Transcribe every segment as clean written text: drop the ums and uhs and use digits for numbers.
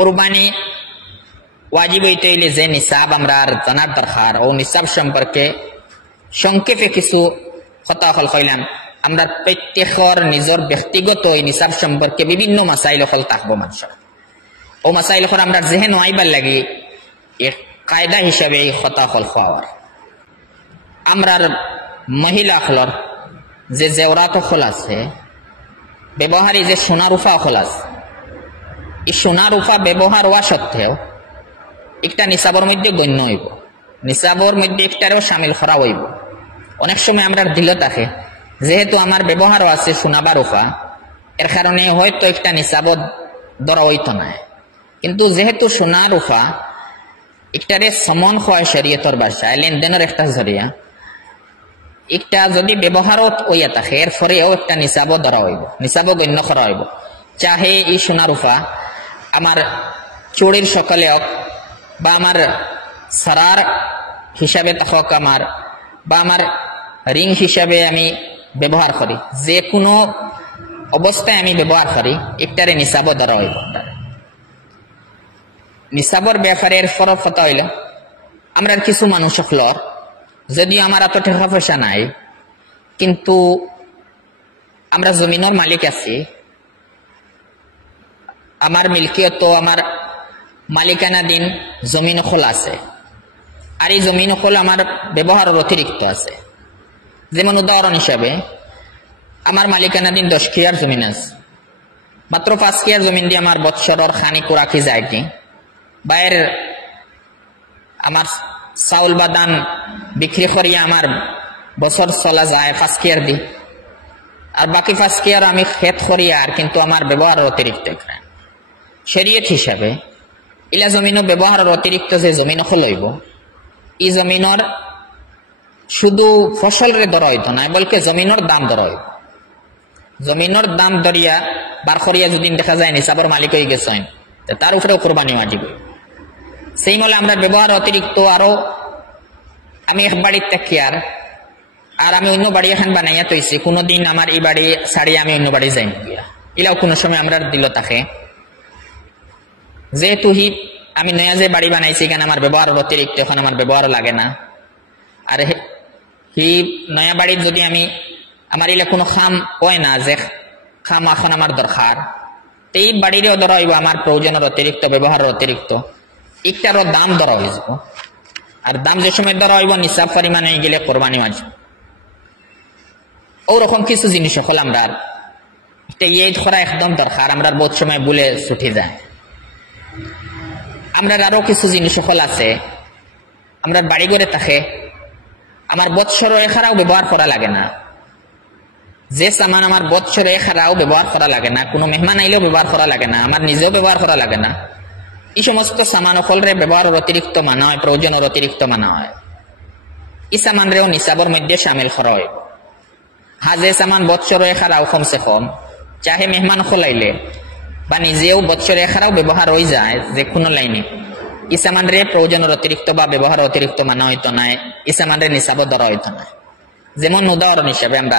কুরবানি ওয়াজিব হইতে হইলে যে নিসাব আমরা জানার দরকার, ও নিসাব সম্পর্কে সংক্ষেপে কিছু কথা হল কইলাম। আমরা প্রত্যেকের নিজের ব্যক্তিগত এই নিসাব সম্পর্কে বিভিন্ন মাসাইল হল থাকবো মানুষের। ও মাসাইল হল আমরা যেহেন আইবার লাগি এক কায়দা হিসাবে এই কথা হল খাওয়ার। আমরার মহিলা হলর যে জেওরাত হল আছে, ব্যবহারী যে সোনা রূপা হল আছে, এই সোনা রূপা ব্যবহার হওয়া সত্ত্বেও একটা নিসাবর মধ্যে গণ্য হইব, নিসাবর মধ্যে একটারেও সামিল করা হইব। অনেক সময় আমরা দিল থাকে যেহেতু আমার ব্যবহারও আছে সোনা বা রূপা, এর কারণে হয়তো একটা নিসাবত ধরা হইতো না। কিন্তু যেহেতু সোনা রূপা একটারে সমন হয় শরীয়তের ভাষায় লেনদেনের একটা জরিয়া, একটা যদি ব্যবহারত হইয়া থাকে এর ফলেও একটা নিসাবও ধরা হইব, নিসাবও গণ্য করা হইব। চাহে এই সোনা রূপা আমার চুড়ির সকালে হোক বা আমার সারার হিসাবে থাকক আমার, বা আমার রিং হিসাবে আমি ব্যবহার করি, যে কোনো অবস্থায় আমি ব্যবহার করি, একটারে নিসাবও ধরা হইব। নিসাবর ব্যাপারের ফরক কথা হইল আমরা কিছু মানুষ হলর যদিও আমার এত টাকা পয়সা নাই, কিন্তু আমরা জমিনের মালিক আছি, আমার মিল্কিয়ত আমার মালিকানাধীন জমিন খোলা আছে, আর এই জমিন খোলা আমার ব্যবহারের অতিরিক্ত আছে। যেমন উদাহরণ হিসাবে আমার মালিকানাধীন 10 কিয়ার জমিন আছে, মাত্র 5 কিয়ার জমিন দিয়ে আমার বৎসরের খানি কুরাকি যায় কি, বাইর আমার চাউল বা ধান বিক্রি করিয়া আমার বছর চলা যায় 5 কিয়ার দি, আর বাকি 5 কিয়ার আমি খেত করিয়া আর কিন্তু আমার ব্যবহারের অতিরিক্ত। শরীয়ত হিসাবে ইলা জমিনও ব্যবহারের অতিরিক্ত যে জমিন লইব, এই জমিনের শুধু ফসলের ধরা হইতো না, বলকে জমিনের দাম ধরা হইব। জমিনের দাম ধরিয়া বার করিয়া যদি দেখা যায় নিসাবর মালিক হয়ে গেছেন, তার উপরেও কোরবানি ওয়াজিব। সেই মলে আমরা ব্যবহার অতিরিক্ত আরো আমি এক বাড়ির থাকি আর আমি অন্য বাড়ি এখন বানাইয়া তৈছি, কোনোদিন আমার এই বাড়ি ছাড়িয়ে আমি অন্য বাড়ি যাই গিয়া, এলাও কোনো সময় আমরা দিল থাকে। যেহেতু আমি নয়া যে বাড়ি বানাইছি এখানে আমার ব্যবহার অতিরিক্ত, এখন আমার ব্যবহার লাগে না। আর নয়া বাড়ির যদি আমি আমার এলে কোনো খাম হয় না যে খাম এখন আমার দরকার, এই বাড়িরও ধরা হইব আমার প্রয়োজনের অতিরিক্ত, ব্যবহারের অতিরিক্ত, একটারও দাম ধরা হয়ে যাব। আর দাম যে সময় ধরা হইব নিসাব পরিমাণ হয়ে গেলে কোরবানি ওয়াজিব। ওরকম কিছু জিনিস হল আমরা এই করা একদম দরকার, আমরা বহুত সময় বলে ছুটে যায়। আমরা আরো কিছু জিনিস সকল আছে আমরা বাড়ি ঘরে থাকে, আমার বৎসর এখারাও ব্যবহার করা লাগে না, যে সামান আমার বৎসর এখারাও ব্যবহার করা লাগে না, কোনো মেহমান আইলেও ব্যবহার করা লাগে না, আমার নিজেও ব্যবহার করা লাগে না, এই সমস্ত সামান সকলরে ব্যবহারের অতিরিক্ত মানা হয়, প্রয়োজনের অতিরিক্ত মানা হয়। এই সামানরেও নিসাবর মধ্যে সামিল করা হয়। হ্যাঁ, যে সামান বৎসর এখারাও কমসে কম চাহে মেহমান খোলাইলে বা নিজেও বৎসর এখারাও ব্যবহার হয়ে যায় যে কোনো লাইনে, ইসামানরে প্রয়োজনের অতিরিক্ত বা ব্যবহার অতিরিক্ত মানা হইতো না, ইসামানরে নিসাবও ধরা হইতো না। যেমন উদাহরণ হিসাবে আমরা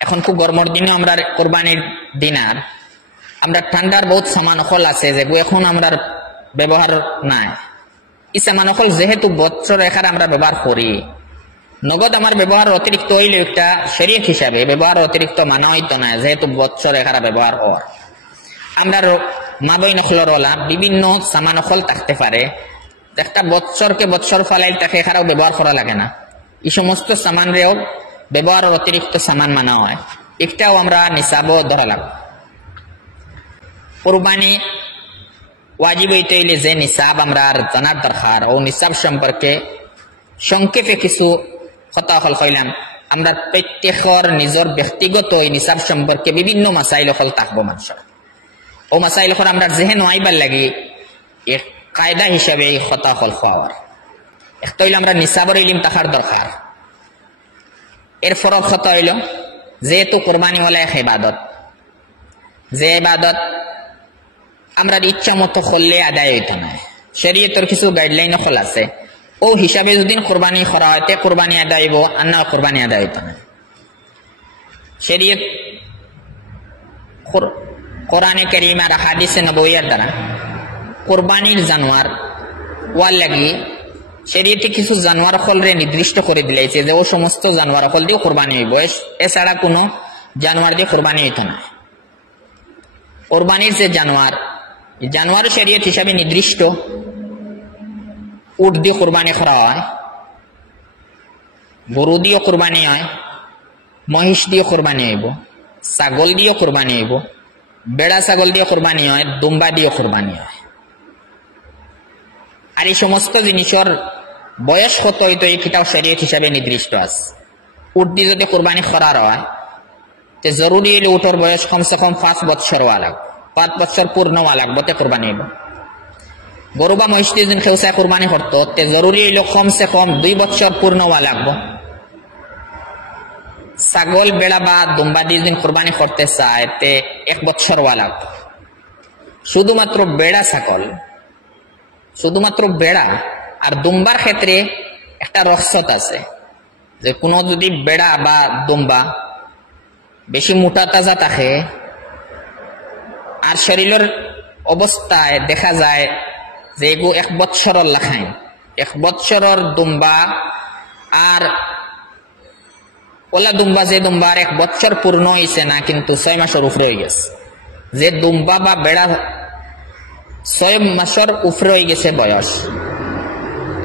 এখন খুব গরমের দিনে আমরা কোরবানির দিন আর আমরা ঠান্ডার বহুত সামান হল আছে যে এখন আমরা ব্যবহার নাই, এই সামান হল যেহেতু বৎসর এখানে আমরা ব্যবহার করি, নগদ আমার ব্যবহার অতিরিক্ত হইলে একটা শরীয়ত হিসাবে ব্যবহার অতিরিক্ত মানা হইতো না, যেহেতু বৎসর এখানে ব্যবহার হওয়ার। আমরা মা বইন হলরওয়ালা বিভিন্ন সামান হল থাকতে পারে, একটা বৎসরকে বৎসর ফলাইল তাকে এখানেও ব্যবহার করা লাগে না, এই সমস্ত সামানরেও ব্যবহারের অতিরিক্ত সামান মানা হয়, একটাও আমরা নিসাবও ধরা লাগবে। কুরবানি ওয়াজিব হইতে হইলে যে নিসাব আমরা জানার দরকার, ও নিসাব সম্পর্কে সংক্ষেপে কিছু কথা হল কইলাম। আমরা প্রত্যেকের নিজের ব্যক্তিগত এই নিসাব সম্পর্কে বিভিন্ন মাসাইল হল থাকবো মানুষের। ও মাসাইল হল আমরা যেহেন আইবার লাগি এক কায়দা হিসাবে এই কথা হল খাওয়ার। একটা হইল আমরা নিসাবর ইলিম থাকার দরকার। এর ফরক কথা হইল যেহেতু কোরবানি হলো এক ইবাদত, যে ইবাদত আমরা ইচ্ছা মতো করলে আদায় হইতো না, শরীয়তের কিছু গাইডলাইন হল আছে, ও হিসাবে যদি কোরবানি করা হয় তে কোরবানি আদায় হইব, আর না কোরবানি আদায় হইতো না। শরীয়ত কোরআনে কারীম আর হাদিসে নবওয়ির দ্বারা কুরবানির জানোয়ার ওয়ার লাগি শরীয়তে কিছু জানোয়ার হলরে নির্দিষ্ট করে দিয়েছে যে ও সমস্ত জানোয়ার হল দিয়ে কুরবানি হইব, এছাড়া কোনো জানোয়ার দিয়ে কুরবানি হইতো না। কুরবানির যে জানোয়ার শরীয়ত হিসাবে নির্দিষ্ট, উট দিয়ে কুরবানি করা হয়, গরু দিয়ে কুরবানি হয়, মহিষ দিয়ে কুরবানি হইব, ছাগল দিয়ে কুরবানি হইব, বেড়া ছাগল দিয়ে কুরবানি হয়, দুম্বা দিয়ে কুরবানি হয়। আর এই সমস্ত জিনিসের বয়স কত হইতো এইটাও শরীয়ত হিসাবে নির্দিষ্ট আছে। উট দিয়ে যদি কুরবানি করার হয় তো জরুরি হইলে উটের বয়স কমসে কম 5 বছর হওয়া লাগবে, 5 বছর পূর্ণ হওয়া লাগবে তে কুরবানি হইব। গরু বা মহিষ দিয়ে যদি কেউ চায় কুরবানি করতো তে জরুরি হইলে কমসে কম 2 বছর পূর্ণ হওয়া লাগবে। ছাগল বেড়া বা দুম্বা দিয়ে যদি কুরবানি করতে চায় তে 1 বছর হওয়া লাগবে। শুধুমাত্র বেড়া আর দুম্বার ক্ষেত্রে একটা রহস্যত আছে যে কোনো যদি বেড়া বা দুম্বা বেশি মোটা তাজা থাকে আর শরীরের অবস্থায় দেখা যায় যে এগু 1 বছরের লাখাইন, 1 বছরের দুম্বা আর ওলা দুম্বা যে দুম্বার 1 বছর পূর্ণ হয়েছে না কিন্তু 6 মাসের উপরে হয়ে গেছে, যে দুম্বা বা বেড়া 6 মাসের উপরে হয়ে গেছে বয়স,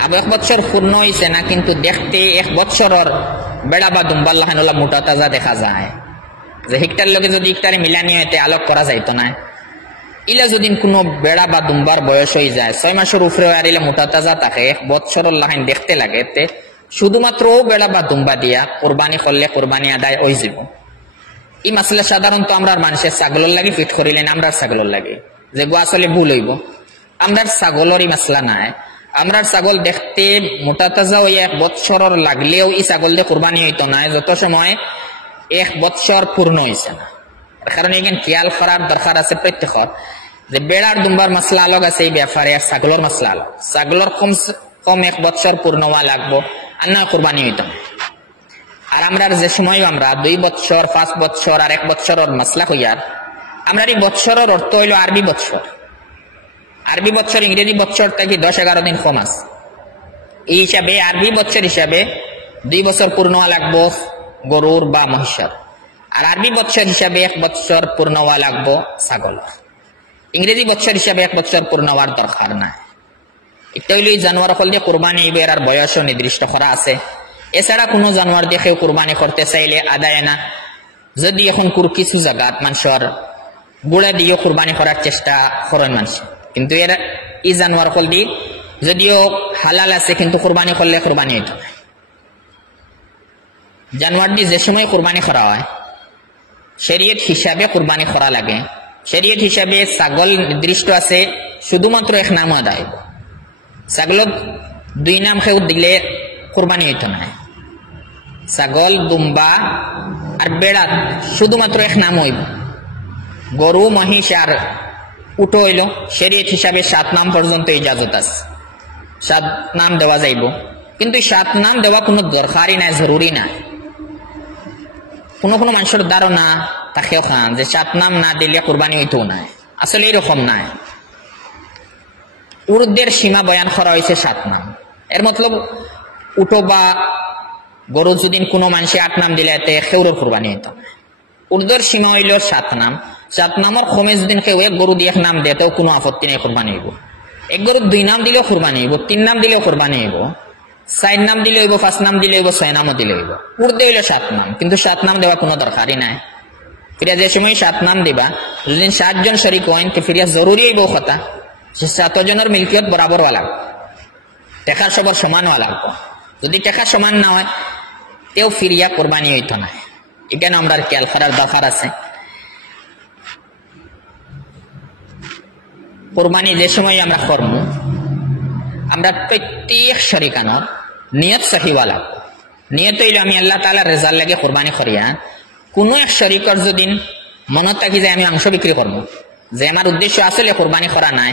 আবার 1 বছর পূর্ণ হয়েছে না কিন্তু দেখতে 1 বছরের বেড়া বা দুম্বার লাখাইন ওলা মোটা তাজা দেখা যায়, যে হিকটার লগে যদি হিকটারে মিলানি হইতে আলোক করা যাইতো না। ইলা যদি কোনো বেড়া বা দুম্বার বয়স হয়ে যায় 6 মাসের উপরে আর ইলা মোটা তাজা থাকে 1 বছরের লাখাইন দেখতে লাগে, তে শুধুমাত্র বেড়া বা দুম্বা দিয়া কোরবানি করলে কোরবানি আদায় হয়ে যাব। এই মাসলা সাধারণত আমরা মানুষের ছাগলের লাগে ফিট করিলেন, আমরা ছাগলের লাগে যে গো আসলে ভুল হইব। আমরা ছাগলেরই মাসলা নাই, আমরা ছাগল দেখতে মোটা তাজা হয়ে 1 বছরের লাগলেও এই ছাগল দিয়ে কোরবানি হইতো না যত সময় 1 বছর পূর্ণ হয়েছে না। কারণ এখানে খেয়াল করার দরকার আছে প্রত্যেকের যে বেড়ার দুম্বার মাসলা আলোক আছে এই ব্যাপারে, আর ছাগলের মাসলা আলোক। ছাগলের কম 1 বছর পূর্ণ হওয়া লাগবো আর না কোরবানি হইতো না। আর আমরা যে সময় আমরা 2 বছর 5 বছর আর 1 বছরের মাসলা হইয়ার, আমরা এই বছরের অর্থ হইল আরবি বছর। আরবি বছর ইংরেজি বছর থেকে 10-11 দিন কম আছে। এই হিসাবে আরবি বছর হিসাবে 2 বছর পূর্ণ হওয়া লাগবো গরুর বা মহিষের, আর আরবি বছর হিসাবে 1 বছর পূর্ণ হওয়া লাগবো ছাগলের। ইংরেজি বছর হিসাবে 1 বছর পূর্ণ হওয়ার দরকার নাই। এটা হইল এই জানোয়ার হল দিয়ে কোরবানি হইবে, আর বয়সও নির্দিষ্ট করা আছে। এছাড়া কোনো জানোয়ার দিয়ে কেউ কোরবানি করতে চাইলে আদায় না। যদি এখন কিছু জায়গাত মানুষের গুড়া দিয়ে কোরবানি করার চেষ্টা করেন মানুষ, কিন্তু এর এই জানোয়ার হল দিয়ে যদিও হালাল আছে কিন্তু কোরবানি করলে কোরবানি হইতো না। জানোয়ার দিয়ে যে সময় কোরবানি করা হয় শরীয়ত হিসাবে কোরবানি করা লাগে। শরীয়ত হিসাবে ছাগল নির্দিষ্ট আছে, শুধুমাত্র 1 নাম আদায়। ছাগলত 2 নাম কেউ দিলে কোরবানি হইতো না। ছাগল দুম্বা আর বেড়া শুধুমাত্র 1 নাম হইব। গরু মহিষ আর উটো হইল শরীয়ত হিসাবে 7 নাম পর্যন্ত ইজাজত আছে, 7 নাম দেওয়া যাইব। কিন্তু 7 নাম দেওয়া কোনো দরকারই নাই, জরুরি নাই। কোনো মানুষের ধারণা তাকেও খান যে 7 নাম না দিলে কোরবানি হইতো না, আসলে এরকম নাই। উর্দের সীমা বয়ান করা হয়েছে 7 নাম। এর মতলব উটো বা গরু যদি কোনো মানুষে 8 নাম দিলে এতে খেউরের কোরবানি হইতো না। উর্দের সীমা হইল 7 নাম। 7 নামের কমে যদি কেউ 1 গরু দিয়ে 1 নাম দেয় তো কোনো আপত্তি নেই, কোরবানি হইব। 1 গরু 2 নাম দিলেও কোরবানি হইব, 3 নাম দিলেও কোরবানি হইব, 4 নাম দিলে হইব, 5 নাম দিলে হইব, 6 নামও দিলে হইব। উর্দে হইল 7 নাম, কিন্তু 7 নাম দেওয়া কোনো দরকারই নাই। ফিরিয়া যে সময় 7 নাম দিবা, যদি 7 জন শরিক হইন তো ফিরিয়া জরুরি হইব কথা যে 7 জনের মিলকিয়ত বরাবর হওয়া লাগবে, টেকার সবার সমান হওয়া লাগবে। যদি টেকা সমান না হয় তেও ফিরিয়া কোরবানি হইতো না। এখানে আমরা খেয়াল করার দরকার আছে। কোরবানি যে সময় আমরা করব, আমরা প্রত্যেক শরিকানোর নিয়ত সহিওয়া লাগবে। নিয়ত হইল আমি আল্লাহ তাআলার রেজার লাগে কোরবানি করিয়া। কোনো এক শরিকর যদি মনত থাকি যে আমি মাংস বিক্রি করবো, যে আমার উদ্দেশ্য আসলে কোরবানি করা নাই,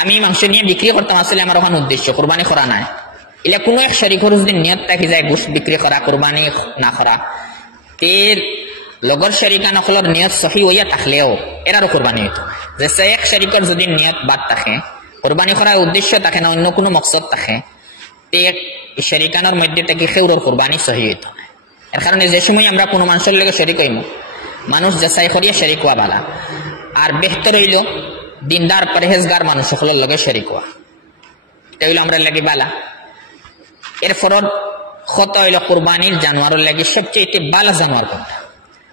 আমি মাংস নিয়ে বিক্রি করতাম, আসলে আমার ওখানে উদ্দেশ্য কোরবানি করা নাই, এলে কোনো এক শরিকর যদি নিয়ত থাকি যায় গোশত বিক্রি করা, কোরবানি না করা, লগর শরিকান হলর নিয়ত সহি হইয়া থাকলেও এরারও কোরবানি হইতো যে সে এক শরিকর যদি নিয়ত বাদ থাকে কোরবানি করার উদ্দেশ্য থাকে না অন্য কোনো মকসদ থাকে তে শরিকানোর মধ্যে থেকে সেউরর কোরবানি সহি হইতো না। এর কারণে যে সময় আমরা কোনো মানুষের লগে শরিক হইম মানুষ যাচাই করিয়া শরিক হওয়া বালা আর বেহতর হইল দিনদার পরহেজগার মানুষ সকলের লগে শরিক হওয়া এটা হইল আমরা লাগে বালা। এরপর কত হইল কোরবানির জানোয়ারের লাগে সবচেয়ে বালা জানোয়ার কোনটা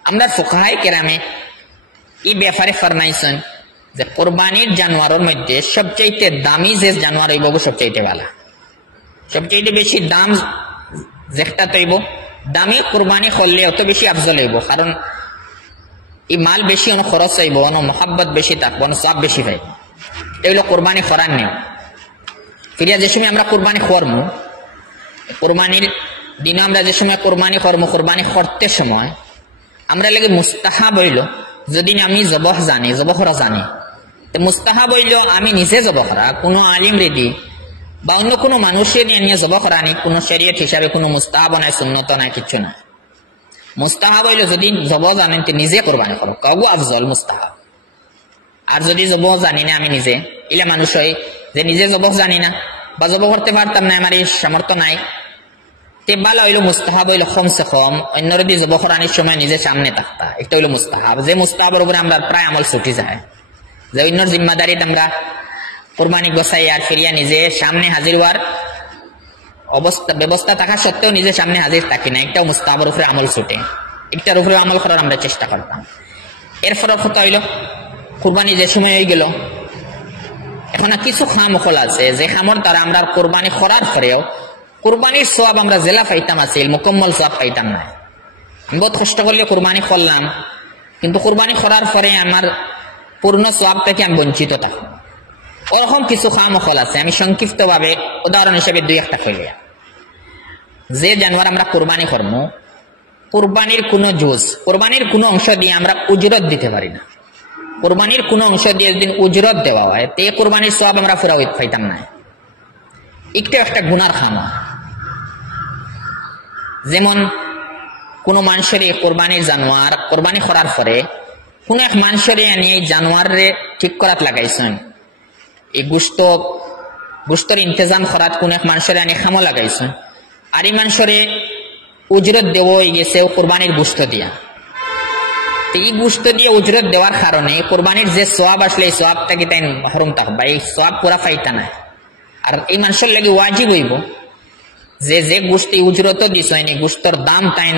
আমরা ফুকাহাই কেরামে এই ব্যাপারে ফরমাইছেন যে কোরবানির জানোয়ারের মধ্যে সবচেয়ে দামি যে জানোয়ার হইব সবচেয়ে বালা সবচেয়ে বেশি দাম যেটা তৈব দামি কোরবানি করলে অত বেশি আফজল হইব কারণ এই মাল বেশি অনেক খরচ হইব অনেক মহাব্বত বেশি থাকবো অনেক সব বেশি পাইব এগুলো কোরবানি করার নিয়ম। ফিরিয়া যে সময় আমরা কোরবানি করবো কোরবানির দিনে আমরা যে সময় কোরবানি করবো কোরবানি করতে সময় আমরা লাগে মুস্তাহাব হইল যদি আমি জবহ জানি জবহরা জানি মুস্তাহাব হইল আমি নিজে জবহ করা কোনো আলিম রেডি বা অন্য কোনো মানুষের নিয়ে জবহ করা নি কোনো শরীয়ত হিসাবে কোনো মুস্তাহাব নাই সুন্নত নাই কিছু নাই। মুস্তাহাব হইল যদি জবহ জানেন নিজে কোরবানি করো কাউ আফজল মুস্তাহাব। আর যদি জবহ জানি না আমি নিজে ইলে মানুষ হয় যে নিজে জবহ জানি না বা জবহ করতে পারতাম না আমার এই সামর্থ্য নাই তে বালা হইল মুস্তাহাব হইল কমসে কম অন্য যদি জবহ করানোর সময় নিজে সামনে থাকতা এটা হইল মুস্তাহাব। যে মুস্তাহাবের উপরে আমরা প্রায় আমল ছুটি যায় যে অন্যর জিম্মাদারিতে আমরা কোরবানি গোসাই আর ফিরিয়া নিজে সামনে হাজির হওয়ার অবস্থা ব্যবস্থা থাকা সত্ত্বেও নিজে সামনে হাজির থাকি না একটাও মুস্তাহাবের উপরে আমল ছুটে একটার উপরে আমল করার আমরা চেষ্টা করতাম। এরপর কথা হইল কোরবানি যে সময় হয়ে গেল এখন কিছু খামখল আছে যে খামর দ্বারা আমরা কোরবানি করার পরেও কোরবানির সওয়াব আমরা জেলা পাইতাম আছিল মুকম্মল সওয়াব পাইতাম না। আমি বহুত কষ্ট করলে কোরবানি করলাম কিন্তু কোরবানি করার পরে আমার পূর্ণ সওয়াব থেকে আমি বঞ্চিত থাকবো ওরকম কিছু খামখল আছে। আমি সংক্ষিপ্ত ভাবে উদাহরণ হিসেবে দুই একটা কইলে যে জানোয়ার আমরা কোরবানি করবো কোরবানির কোনো জুজ কোরবানির কোনো অংশ দিয়ে আমরা উজরত দিতে পারি না। কোরবানির কোনো অংশ দিয়ে যদি উজরত দেওয়া হয় তে কোরবানির সওয়াব আমরা ফেরা পাইতাম না। একটা একটা গুনার খামা যেমন কোনো মানুষের কোরবানির জানোয়ার কোরবানি করার পরে কোন এক মানুষের এনে এই জানোয়ারে ঠিক করাত লাগাইছেন এই গোশতর ইন্তজাম করাত কোন এক মানুষের এনে খামো লাগাইছেন আর এই মানুষের উজরত দেব গেছে কোরবানির গোশত দিয়া এই গোশত দিয়ে উজরত দেওয়ার কারণে কোরবানির যে সওয়াব আসলে এই সওয়াবটাকে তাই মাহরুম থাকবা এই সওয়াব পুরা পাইতা না। আর এই মানুষের লাগে ওয়াজিব হইব যে যে গোশত উজরত দিছ এই গোশতর দাম তাই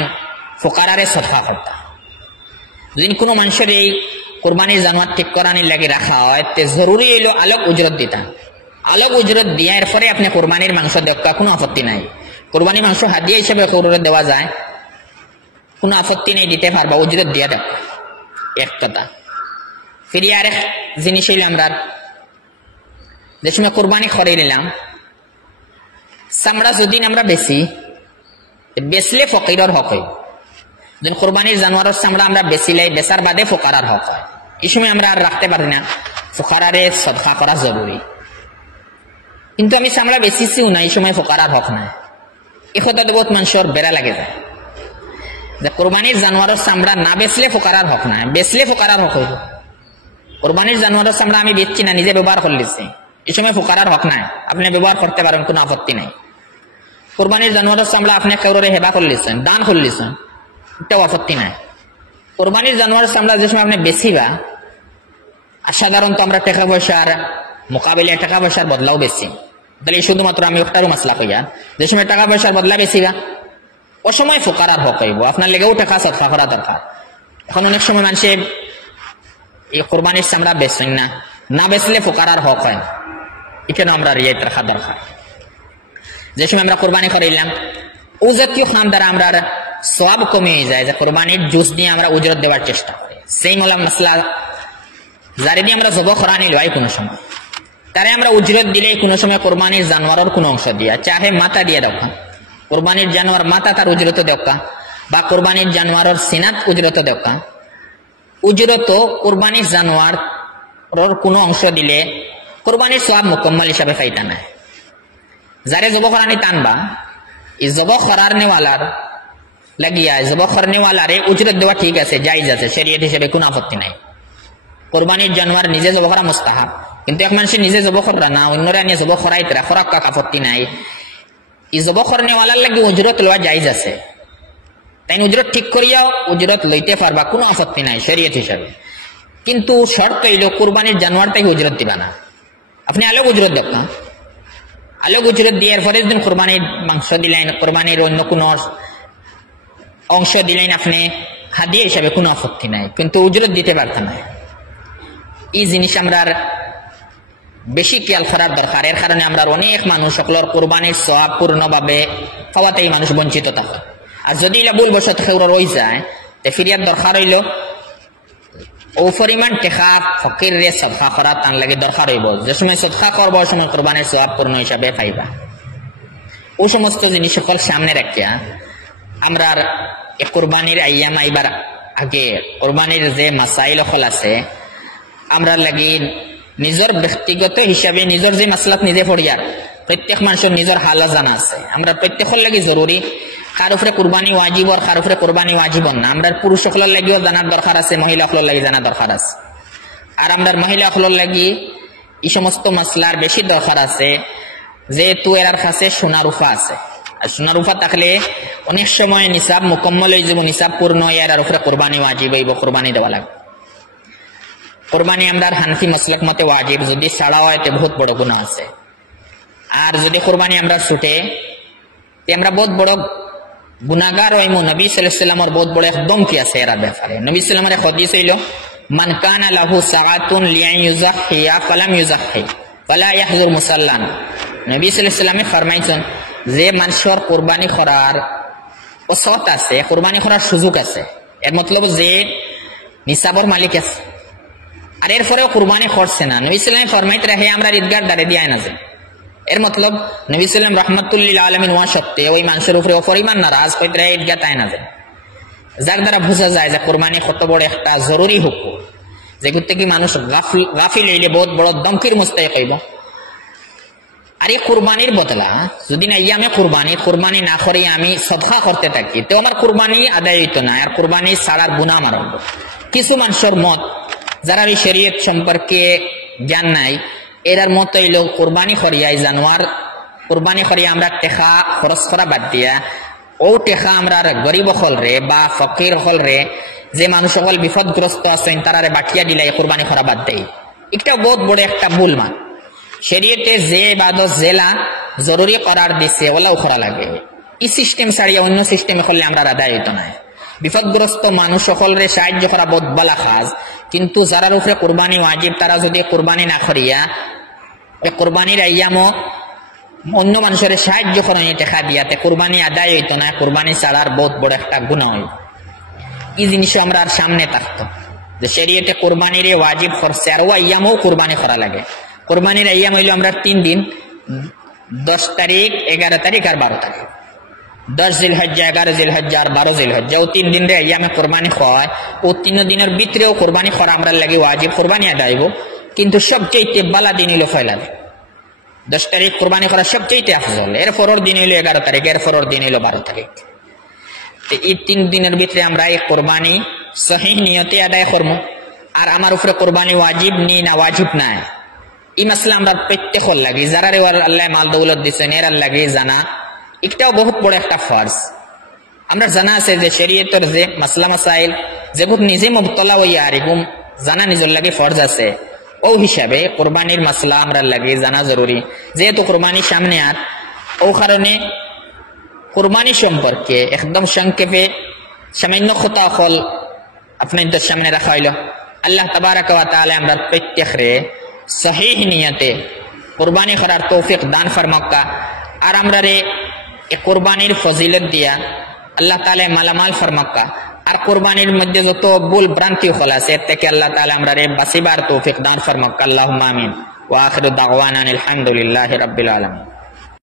ফোকারারে সদকা করতা। যদি কোনো মানুষের এই কোরবানির জানোয়ার ঠিক করানির লাগে রাখা হয় তে জরুরি হইলো আলোক উজরত দিতা আলোক উজরত দিয়া এর পরে আপনি কোরবানির মাংস দেখা কোনো আপত্তি নাই। কোরবানির মাংস হাদিয়া হিসেবে উজরত দেওয়া যায় কোনো আপত্তি নেই দিতে পারবা উজরত দিয়া দেখ এক কথা। ফিরিয়ে আরেক জিনিস হইল আমরা যে সময় কোরবানি করে নিলাম চামড়া যদি আমরা বেচলে ফকিরের হক হইব যদি কোরবানির জানোয়ারের চামড়া আমরা বেচিলে বেচার বাদে ফোকারার হক হয় এই সময় আমরা আর রাখতে পারি না ফোকারারে সদকা করা জরুরি। কিন্তু আমি চামড়া বেচিছিও না এই সময় ফোকারার হক নাই এই কথাটা বহুত মানুষের বেড়া লাগে যায় যে কোরবানির জানোয়ারের চামড়া না বেচলে ফোকারার হক নাই বেচলে ফোকারার হক হইব। কোরবানির জানোয়ারের চামড়া আমি বেচছি না নিজে ব্যবহার করলিছি এই সময় ফোকারার হক নাই আপনি ব্যবহার করতে পারেন কোনো আপত্তি নাই। কোরবানির জানোয়ারের চামড়া আপনি কাউরে হেবা করলিছেন দান করলিছেন এটাও আপত্তি নাই। কোরবানির জানোয়ারের চামড়া যে সময় আপনি বেচিবা আর সাধারণত আমরা টাকা পয়সার মোকাবিলে টাকা পয়সার বদলাও বেশি তাহলে শুধুমাত্র আমি ওটারই মাসলা কইয়া যে সময় টাকা পয়সার বদলা বেচিবা ও সময় ফোকারার হক হইব আপনার লেগেও টাকা সদকা করা দরকার। এখন অনেক সময় মানুষে এই কোরবানির চামড়া বেচেন না বেচলে ফোকারার হক হয় এখানে আমরা রিয়ায়ত রাখা দরকার। যে সময় আমরা কোরবানি করাইলাম ও জাতীয় খাম দ্বারা আমরা সওয়াব কমে যায় যে কোরবানির জুস দিয়ে আমরা উজরত দেওয়ার চেষ্টা করি সেই মোলা মশলা যারে দিয়ে আমরা জব করা নিল কোনো সময় তারে আমরা উজরত দিলে কোনো সময় কোরবানির জানোয়ারের কোনো অংশ দিয়া চাহে মাথা দিয়ে দেখা কোরবানির জানোয়ার মাথা তার উজরত দেখা বা কোরবানির জানোয়ারের সিনাত উজরত দেখা উজরত কোরবানির জানোয়ার কোনো অংশ দিলে কোরবানির সওয়াব মুকম্মল হিসাবে পাইতা না। যারে জব করানি টানবা এই জব করার নেওয়ালার লাগিয়া জব করনেওয়ালারে উজরত দেওয়া ঠিক আছে, জায়েজ আছে, শরীয়ত হিসেবে কোনো আপত্তি নাই। কোরবানির জানোয়ার নিজে জব করা মুস্তাহাব, কিন্তু এক মানুষের নিজে জব করা না, অন্যরা নিয়ে জব করাইতরা খরাক আপত্তি নাই। ই জব করনেওয়ালার লাগে উজরত লওয়া জায়েজ আছে, তাই উজরত ঠিক করিয়াও উজরত লইতে পারবা, কোনো আপত্তি নাই শরীয়ত হিসাবে। কিন্তু শর্ত হইল কোরবানির জানোয়ারটাই উজরত দিবা না। আপনি আলোক উজরত দেখ না, আলোক উজরত দিয়ে এরপরে দিন কোরবানির মাংস দিলেন, কোরবানির অন্য কোনো অংশ দিলেন আপনি হাদিয়া হিসাবে, কোনো আপত্তি নাই, কিন্তু উজরত দিতে পারতেন না। এই জিনিস আমরা বেশি খেয়াল করার দরকার। এর কারণে আমরা অনেক মানুষ সকলের কোরবানির সওয়াব পূর্ণভাবে পাওয়াতে এই মানুষ বঞ্চিত থাকে। আর যদি এটা ভুল বশত রয়ে যায়, তে ফিরিয়ার দরকার হইল ও পরিমাণ টেকা ফকির রে সদকা করা তার লাগে দরকার হইব। যে সময় সদকা করবো ওই সময় কোরবানির সওয়াব পূর্ণ হিসাবে পাইবা। ও সমস্ত জিনিস সকল সামনে রাখিয়া আমরা কোরবানির আইয়াম আইবার আগে কোরবানির যে মাসাইল সকল আছে আমরা লাগি নিজের ব্যক্তিগত হিসাবে নিজের যে মাসলাত নিজে পড়িয়ার প্রত্যেক মানুষের নিজের হালত জানা আছে। আমরা প্রত্যেকের লাগি জরুরি, কার উপরে কোরবানি ওয়াজিব আর কার উপরে কোরবানি ওয়াজিব না। আমরা পুরুষ সকলের লাগিও জানার দরকার আছে, মহিলা সকলের লাগি জানা দরকার আছে। আর আমরা মহিলা সকলের লাগি এই সমস্ত মাসলার বেশি দরকার আছে, যেহেতু এর কাছে সোনা রূপা আছে। আর সোনা রূপা থাকলে অনেক সময় নিসাব মুকম্মল হয়ে যাব, নিসাব পূর্ণ এর উপরে কোরবানি ওয়াজিব হইব, কোরবানি দেওয়া লাগবে। কোরবানি আমরা হানফি মাসলাক মতে ওয়াজিব, যদি ছাড়া হয় তো বহুত বড় গুনাহ আছে। আর যদি কোরবানি আমরা ছুটে আমরা বহুত বড় গুনাহগার হইম। নবী সাল্লাল্লাহু আলাইহি ওয়াসাল্লামের বহুত বড় একদম কি আছে এর ব্যাপারে। নবী সাল্লাল্লাহু আলাইহি ওয়াসাল্লামের হাদিস হইল মান কানা লাহু সাআতুন লিয়ায়ুযাহিয়া ফালাম ইউযাহি ফালা ইয়াহজুর মুসাল্লান। নবী সাল্লাল্লাহু আলাইহি ওয়াসাল্লামে ফরমাইছেন যে মানুষের কোরবানি করার ওসত আছে, কোরবানি করার সুযোগ আছে, এর মতলব যে নিসাবর মালিক আছে আর এরপরেও কোরবানি করছে না, নবী সাল্লাল্লাহু আলাইহি ওয়াসাল্লাম ফরমাইতে রাখে আমরা ঈদগাহ দাঁড়ে দিয়ে না যায়। এর মতলব নবী সাল্লাম রহমাতুল্লিল আলামিন ওয়া সত্ত্বে ওই মানুষের উপরে পরিমাণ নারাজ কইতে ঈদগাহ তাই না যায়। যার দ্বারা বোঝা যায় যে কোরবানি কত বড় একটা জরুরি হুকুম, যেগুলো কি মানুষ গাফিল হইলে বহুত বড় দমকির মুস্তাহিক হইব। আর এই কোরবানির বদলা যদি না আমি কোরবানি না করে আমি সদকা করতে থাকি, তো আমার কোরবানি আদায় হইতো না, আর কোরবানি ছাড়ার গুনাহ আমার হইব। কিছু মানুষের মত যারা এই শরীয়ত সম্পর্কে জ্ঞান নাই, এরার মত হইল কোরবানি করিয়াই জানোয়ার কোরবানি করিয়া আমরা টেকা খরচ করা বাদ দিয়া ও টেকা আমরা গরিব হল রে বা ফকির হল রে, যে মানুষ সকল বিপদগ্রস্ত আছেন তারারে বাকিয়া দিলাই কোরবানি করা বাদ দেয়। এটা বহুত বড় একটা ভুল মান। শরীয়তে যে ইবাদত জেলা জরুরি করার দিছে ওলাও করা লাগে। এই সিস্টেম ছাড়িয়ে অন্য সিস্টেমে করলে আমরা আদায় হইতো না। বিপদগ্রস্ত মানুষ সকলরে সাহায্য করা বহুত বলা কাজ, কিন্তু যারার উপরে কোরবানি ওয়াজিব তারা যদি কোরবানি না করিয়া ওই কোরবানির আইয়ামও অন্য মানুষের সাহায্য করেন টেকা দিয়াতে কোরবানি আদায় হইতো না, কোরবানি ছাড়ার বহুত বড় একটা গুনাহ হইব। এই জিনিস আমরা আর সামনে থাকতো যে শরীয়তে কোরবানির ওয়াজিব করছে আর ও আইয়ামও কোরবানি করা লাগে। কোরবানির আইয়াম হইল আমরা 3 দিন, 10 তারিখ, 11 তারিখ আর 12 তারিখ। 10 জিলহজ্জা, 11 জিলহজ্জা আর 12 জিলহজ্জা, ও 3 দিন রে আইয়ামে কোরবানি হয়। ও 3 দিনের ভিতরেও কোরবানি করা আমরা লাগে ওয়াজিব, কোরবানি আদায় হইব। কিন্তু সবচেয়ে বালা দিন হইল পয়লা দিন। 10 তারিখ কোরবানি করা সবচেয়ে আফজল, এর পরের দিন হইল 11 তারিখ, এর পরের দিন হইল 12 তারিখ। এই 3 দিনের ভিতরে আমরা এই কোরবানি সহিহ নিয়তে আদায় করবো। আর আমার উপরে কোরবানি ওয়াজিব নি না ওয়াজিব নাই, এই মাসলা আমরা প্রত্যেকের লাগে, যারা আল্লাহ মাল দৌলত দিচ্ছেন এর লাগে জানা এটাও বহুত বড় একটা ফরজ। আমরা জানা আছে যে শরীয়তের যে মাসলা মাসাইল যেগুলো নিজে মুবতলা হইয়া আর এগুম জানা নিজের লাগে ফরজ আছে, ও হিসাবে কোরবানির মাসলা আমরা লাগে জানা জরুরি। যেহেতু কোরবানি সামনে আর ও কারণে কোরবানি সম্পর্কে একদম সংক্ষেপে সামান্য কথা হল আপনাদের সামনে রাখা হইল। আল্লাহ তাবারাক ওয়া তাআলা আমরা প্রত্যেকরে সহিহ নিয়তে কোরবানি করার তৌফিক দান ফরমাক্কা। আর আমরা রে কোরবানির ফজিলত দিয়া আল্লাহ তাআলা মালামাল ফরমাক্কা। আর কোরবানির মধ্যে যত ভুল ভ্রান্তি হল আছে এর থেকে আল্লাহ তাআলা আমরা রে বাঁচিবার তৌফিক দান ফরমাক্কা। আল্লাহুম্মা আমিন। ওয়া আখিরু দাওয়ানা আলহামদুলিল্লাহি রাব্বিল আলামিন।